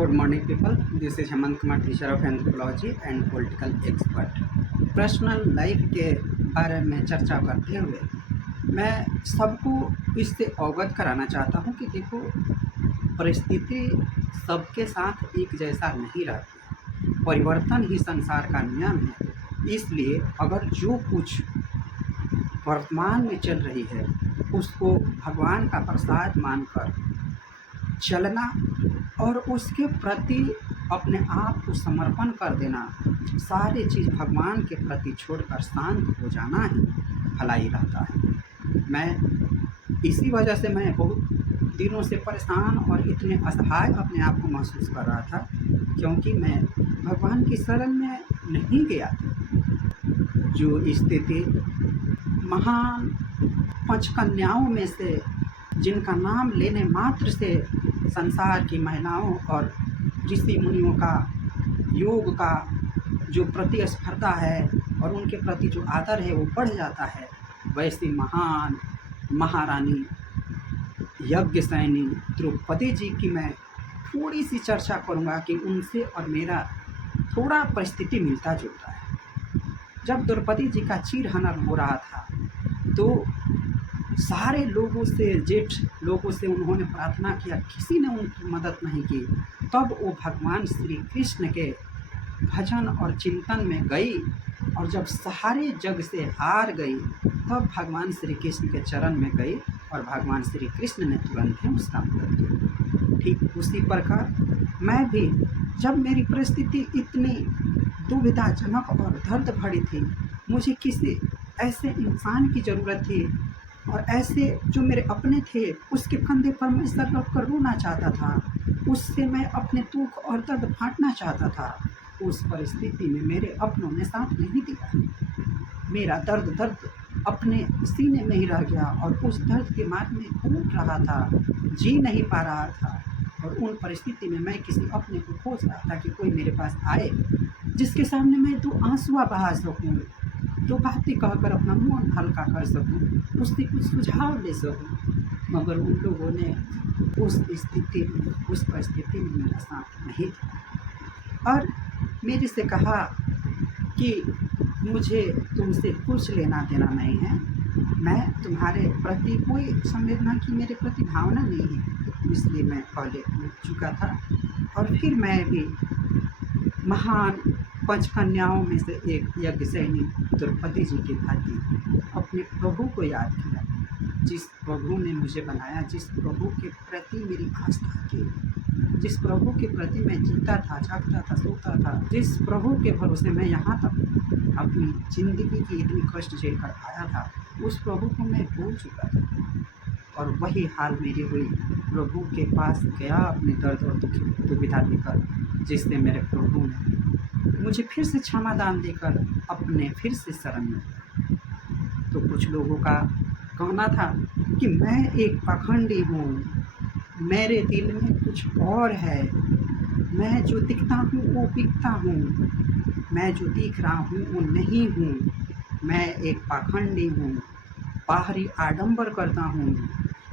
Good morning, people. This is Hemant Kumar, teacher of anthropology and political expert. Personal life के बारे में चर्चा करते हुए मैं सबको इससे अवगत कराना चाहता हूँ कि देखो, परिस्थिति सबके साथ एक जैसा नहीं रहती। परिवर्तन ही संसार का नियम है। इसलिए अगर जो कुछ वर्तमान में चल रही है उसको भगवान का प्रसाद मानकर चलना और उसके प्रति अपने आप को समर्पण कर देना, सारी चीज़ भगवान के प्रति छोड़कर शांत हो जाना ही भलाई रहता है। मैं इसी वजह से मैं बहुत दिनों से परेशान और इतने असहाय अपने आप को महसूस कर रहा था, क्योंकि मैं भगवान की शरण में नहीं गया था। जो स्थिति महान पंचकन्याओं में से, जिनका नाम लेने मात्र से संसार की महिलाओं और ऋषि मुनियों का योग का जो प्रतिस्पर्धा है और उनके प्रति जो आदर है वो बढ़ जाता है, वैसी महान महारानी यज्ञसेनी द्रौपदी जी की मैं थोड़ी सी चर्चा करूँगा कि उनसे और मेरा थोड़ा परिस्थिति मिलता जुलता है। जब द्रौपदी जी का चीरहनन हो रहा था तो सारे लोगों से, जेठ लोगों से उन्होंने प्रार्थना किया, किसी ने उनकी मदद नहीं की। तब वो भगवान श्री कृष्ण के भजन और चिंतन में गई, और जब सारे जग से हार गई तब भगवान श्री कृष्ण के चरण में गई और भगवान श्री कृष्ण ने तुरंत ही उसका मदद किया। ठीक उसी प्रकार मैं भी, जब मेरी परिस्थिति इतनी दुविधाजनक और दर्द भरी थी, मुझे किसी ऐसे इंसान की ज़रूरत थी और ऐसे जो मेरे अपने थे उसके कंधे पर मैं सर रख कर रोना चाहता था, उससे मैं अपने दुख और दर्द बांटना चाहता था। उस परिस्थिति में मेरे अपनों ने साथ नहीं दिया। मेरा दर्द अपने सीने में ही रह गया और उस दर्द के मारे में घूट रहा था, जी नहीं पा रहा था। और उन परिस्थिति में मैं किसी अपने को खोज रहा था कि कोई मेरे पास आए जिसके सामने मैं दो आंसुआ बहा सकूं, दो बातें कहकर अपना मन हल्का कर सकूं, उससे कुछ सुझाव ले सकूं। मगर उन लोगों ने उस परिस्थिति में मेरा साथ नहीं था और मेरे से कहा कि मुझे तुमसे कुछ लेना देना नहीं है, मैं तुम्हारे प्रति कोई संवेदना की मेरे प्रति भावना नहीं है। इसलिए मैं पहले उठ चुका था और फिर मैं भी महान पंचकन्याओं में से एक यज्ञसेनी द्रौपदी जी की भांति अपने प्रभु को याद किया, जिस प्रभु ने मुझे बनाया, जिस प्रभु के प्रति मेरी आस्था थी, जिस प्रभु के प्रति मैं जीता था, जागता था, सोता था, जिस प्रभु के भरोसे मैं यहाँ तक अपनी ज़िंदगी की इतनी कष्ट झेल कर आया था, उस प्रभु को मैं भूल चुका था। और वही हाल मेरी हुई। प्रभु के पास गया अपने दर्द और दुविधा देकर, जिससे मेरे प्रभु ने मुझे फिर से क्षमादान देकर अपने फिर से शरण में लिया। तो कुछ लोगों का कहना था कि मैं एक पाखंडी हूँ, मेरे दिल में कुछ और है, मैं जो दिखता हूँ वो बिकता हूँ, मैं जो दिख रहा हूँ वो नहीं हूँ, मैं एक पाखंडी हूँ, बाहरी आडंबर करता हूँ,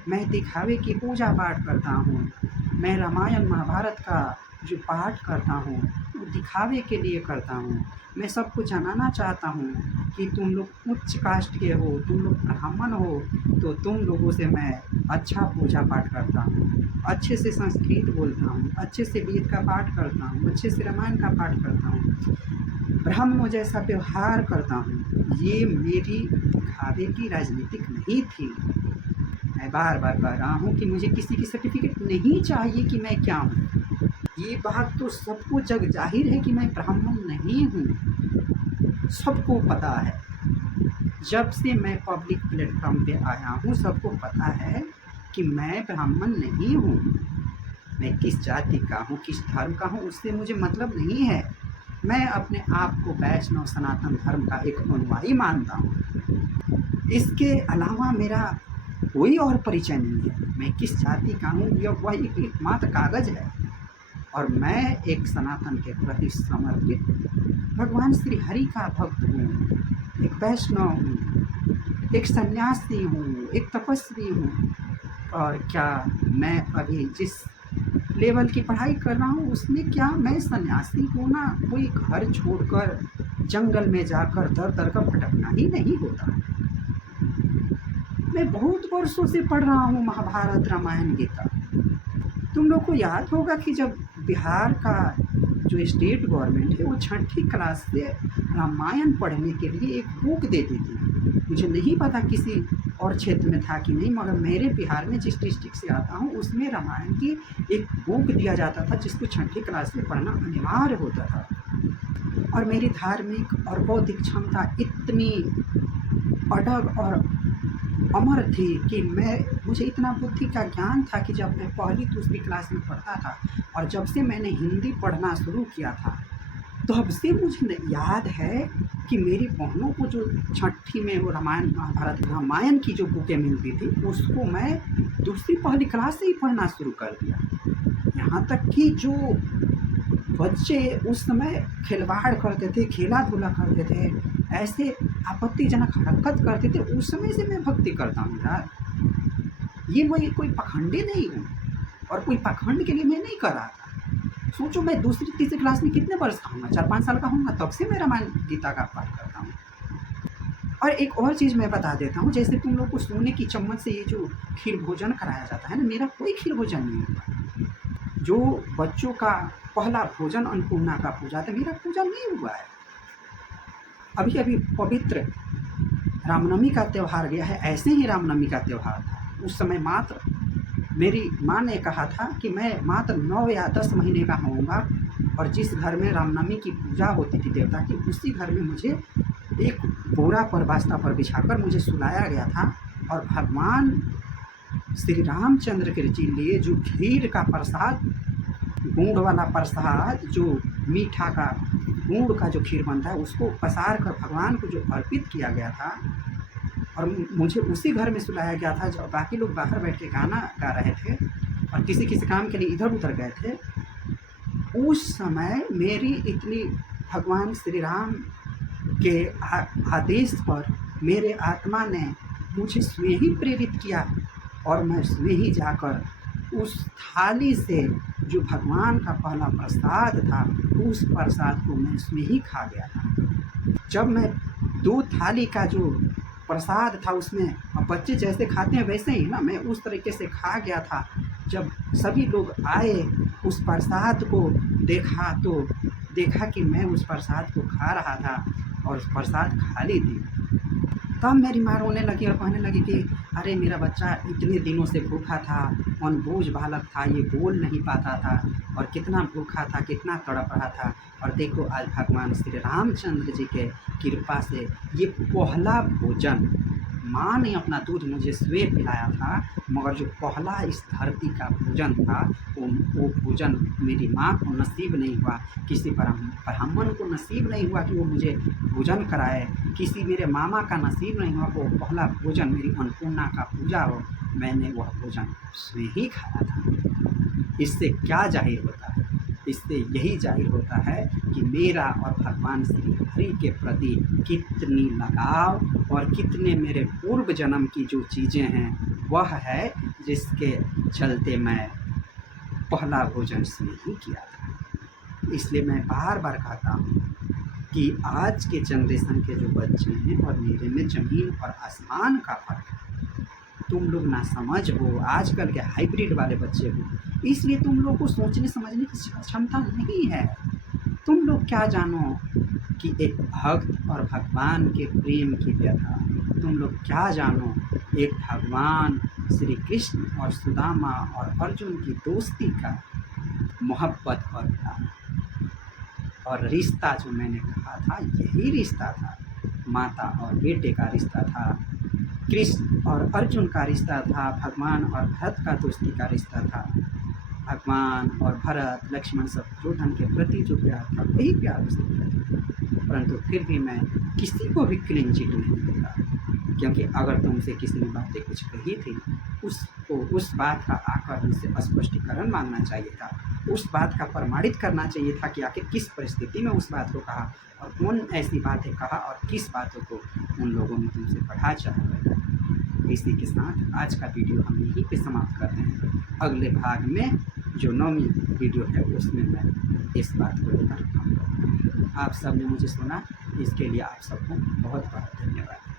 मैं दिखावे की पूजा पाठ करता हूँ, मैं रामायण महाभारत का जो पाठ करता हूँ वो दिखावे के लिए करता हूँ, मैं सबको जनाना चाहता हूँ कि तुम लोग उच्च कास्ट के हो, तुम लोग ब्राह्मण हो, तो तुम लोगों से मैं अच्छा पूजा पाठ करता हूँ, अच्छे से संस्कृत बोलता हूँ, अच्छे से वेद का पाठ करता हूँ, अच्छे से रामायण का पाठ करता हूँ, ब्राह्मणों जैसा व्यवहार करता हूँ। ये मेरी दिखावे की राजनीतिक नहीं थी। मैं बार बार कह रहा हूँ कि मुझे किसी की सर्टिफिकेट नहीं चाहिए कि मैं क्या हूँ। ये बात तो सबको जग जाहिर है कि मैं ब्राह्मण नहीं हूँ, सबको पता है। जब से मैं पब्लिक प्लेटफॉर्म पे आया हूँ सबको पता है कि मैं ब्राह्मण नहीं हूँ। मैं किस जाति का हूँ, किस धर्म का हूँ, उससे मुझे मतलब नहीं है। मैं अपने आप को वैष्णव सनातन धर्म का एक अनुयायी मानता हूँ। इसके अलावा मेरा कोई और परिचय नहीं है। मैं किस जाति का हूँ यह वह एकमात्र कागज़ है, और मैं एक सनातन के प्रति समर्पित भगवान श्री हरि का भक्त हूँ, एक वैष्णव हूँ, एक सन्यासी हूँ, एक तपस्वी हूँ। और क्या मैं अभी जिस लेवल की पढ़ाई कर रहा हूँ, उसमें क्या मैं सन्यासी हूँ ना, कोई घर छोड़कर जंगल में जाकर दर-दर का भटकना ही नहीं होता है। मैं बहुत वर्षों से पढ़ रहा हूँ महाभारत, रामायण, गीता। तुम लोग को याद होगा कि जब बिहार का जो स्टेट गवर्नमेंट है वो छठी क्लास से रामायण पढ़ने के लिए एक बुक देती थी। मुझे नहीं पता किसी और क्षेत्र में था कि नहीं, मगर मेरे बिहार में जिस डिस्ट्रिक्ट से आता हूँ उसमें रामायण की एक बुक दिया जाता था जिसको छठी क्लास में पढ़ना अनिवार्य होता था। और मेरी धार्मिक और बौद्धिक क्षमता इतनी अडग और अमर थी कि मुझे इतना बुद्धि का ज्ञान था कि जब मैं पहली दूसरी क्लास में पढ़ता था और जब से मैंने हिंदी पढ़ना शुरू किया था तब से मुझे याद है कि मेरी बहनों को जो छठी में वो रामायण महाभारत रामायण की जो बुकें मिलती थी उसको मैं दूसरी पहली क्लास से ही पढ़ना शुरू कर दिया। यहाँ तक कि जो बच्चे उस समय खिलवाड़ करते थे, खेला धूला करते थे, ऐसे आपत्तिजनक हरकत करते थे, उस समय से मैं भक्ति करता हूँ यार। ये मैं कोई पाखंडी नहीं हूँ और कोई पाखंड के लिए मैं नहीं कर रहा था। सोचो मैं दूसरी तीसरी क्लास में कितने वर्ष का हूँगा, 4-5 साल का हूँगा, तब से मैं रामायण गीता का पाठ करता हूँ। और एक और चीज़ मैं बता देता हूँ, जैसे तुम लोग को सोने की चम्मच से ये जो खीर भोजन कराया जाता है ना, मेरा कोई खीर भोजन नहीं हुआ। जो बच्चों का पहला भोजन अन्नपूर्णा का पूजा था, मेरा पूजा नहीं हुआ है। अभी अभी पवित्र रामनवमी का त्यौहार गया है, ऐसे ही रामनवमी का त्यौहार था। उस समय मात्र मेरी माँ ने कहा था कि मैं मात्र 9 या 10 महीने का होऊंगा और जिस घर में रामनवमी की पूजा होती थी देवता की, उसी घर में मुझे एक बोरा पर बास्ता पर बिछाकर मुझे सुलाया गया था और भगवान श्री रामचंद्र के लिए जो खीर का प्रसाद, गुड़ वाला प्रसाद, जो मीठा का गुड़ का जो खीर बनता है उसको पसार कर भगवान को जो अर्पित किया गया था और मुझे उसी घर में सुलाया गया था। जब बाकी लोग बाहर बैठ के गाना गा रहे थे और किसी किसी काम के लिए इधर उधर गए थे, उस समय मेरी इतनी भगवान श्री राम के आदेश पर मेरे आत्मा ने मुझे स्वयं ही प्रेरित किया और मैं स्वयं ही जाकर उस थाली से जो भगवान का पहला प्रसाद था उस प्रसाद को मैं स्वयं ही खा गया था। जब मैं 2 थाली का जो प्रसाद था उसमें, अब बच्चे जैसे खाते हैं वैसे ही ना, मैं उस तरीके से खा गया था। जब सभी लोग आए उस प्रसाद को देखा तो देखा कि मैं उस प्रसाद को खा रहा था और उस प्रसाद खाली थी। तब मेरी माँ रोने लगी और कहने लगी कि अरे मेरा बच्चा इतने दिनों से भूखा था, अनबूझ बालक था, ये बोल नहीं पाता था और कितना भूखा था, कितना तड़प रहा था, और देखो आज भगवान श्री रामचंद्र जी के कृपा से ये पहला भोजन, माँ ने अपना दूध मुझे स्वयं पिलाया था, मगर जो पहला इस धरती का भोजन था वो भोजन मेरी माँ को नसीब नहीं हुआ, किसी ब्राह्मण को नसीब नहीं हुआ कि वो मुझे भोजन कराए, किसी मेरे मामा का नसीब नहीं हुआ वो पहला भोजन मेरी अन्नपूर्णा का पूजा हो, मैंने वह भोजन स्वयं ही खाया था। इससे क्या जाहिर होता है? इससे यही जाहिर होता है कि मेरा और भगवान श्री हरि के प्रति कितनी लगाव और कितने मेरे पूर्व जन्म की जो चीज़ें हैं वह है जिसके चलते मैं पहला भोजन स्वयं ही किया था। इसलिए मैं बार बार कहता हूँ कि आज के जनरेशन के जो बच्चे हैं और मेरे में ज़मीन और आसमान का फ़र्क है। तुम लोग ना समझ हो, आजकल के हाइब्रिड वाले बच्चे हो, इसलिए तुम लोग को सोचने समझने की क्षमता नहीं है। तुम लोग क्या जानो कि एक भक्त और भगवान के प्रेम की व्यथा, तुम लोग क्या जानो एक भगवान श्री कृष्ण और सुदामा और अर्जुन की दोस्ती का मोहब्बत और प्यार और रिश्ता जो मैंने कहा था यही रिश्ता था। माता और बेटे का रिश्ता था, कृष्ण और अर्जुन का रिश्ता था, भगवान और भरत का दोस्ती का रिश्ता था, भगवान और भरत लक्ष्मण शत्रुघ्न के प्रति जो प्यार था वही प्यार उसके प्रति था। परंतु फिर भी मैं किसी को भी क्लीन चिट नहीं देता, क्योंकि अगर तुमसे किसी ने बातें कुछ कही थी उसको उस बात का आकर उनसे स्पष्टीकरण मांगना चाहिए था, उस बात का प्रमाणित करना चाहिए था कि आखिर किस परिस्थिति में उस बात को कहा और कौन ऐसी बातें कहा और किस बातों को उन लोगों ने तुमसे पढ़ा चाहा। इसी के साथ आज का वीडियो हम यहीं पे समाप्त करते हैं। अगले भाग में जो 9वीं वीडियो है उसमें मैं इस बात को लेकर आप सब ने मुझे सुना, इसके लिए आप सबको बहुत बहुत धन्यवाद।